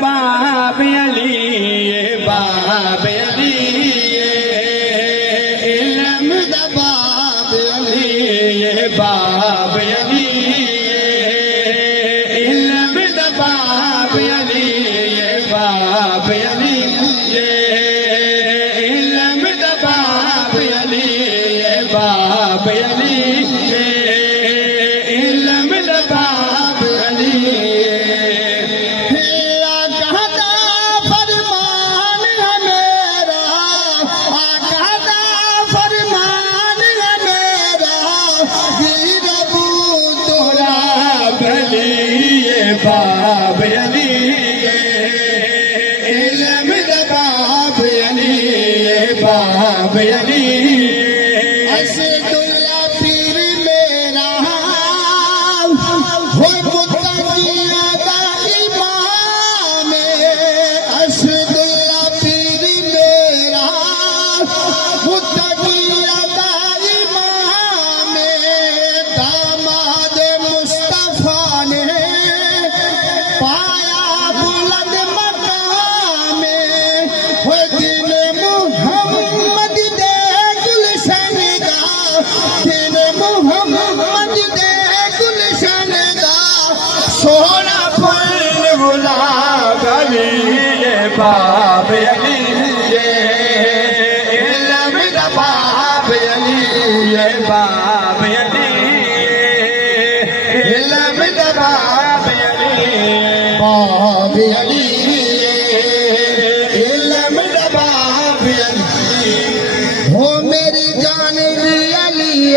باب علی باب علی علم دا باب علی باب علی علم دا باب علی باب علی علم دا باب علی باب علی علم دا باب علی باب علی علم دا باب علی باب علی اسد اللہ پیر میرا ہو متقیہ دا امام اسد اللہ پیر میرا متقیہ دا امام داماد مصطفیٰ نے پایا بلند مقام ہو دین محمد دے گلشن دا دین محمد دے گلشن دا سونا پھل گلاب علی باب علی علم دا باب علی باب علی علم دا باب باب علی علم دا باب علی ہو میری جان علی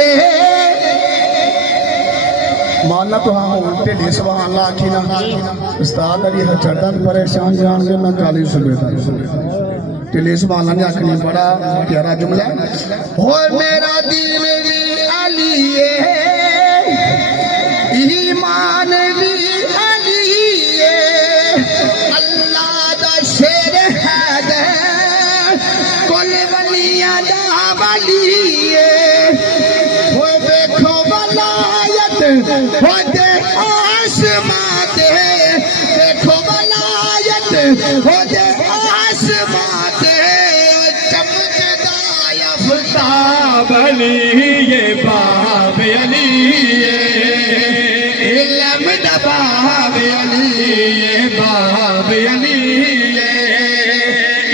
ماننا تو ہاں ہوتے لی سبحان اللہ آکھینا استاد علی حجردن پریشان جان کے میں کالی سبیتا تلی سبحان اللہ نے آکھنی بڑا پیارا جملہ ہو میرا دل علی ایمان لی وہ دیکھو ولایت ہو دے آسمان دے دیکھو ولایت ہو دے آسمان دے چمکدا آفتاب علی باب علی علم دا باب علی باب علی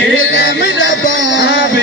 علم دا باب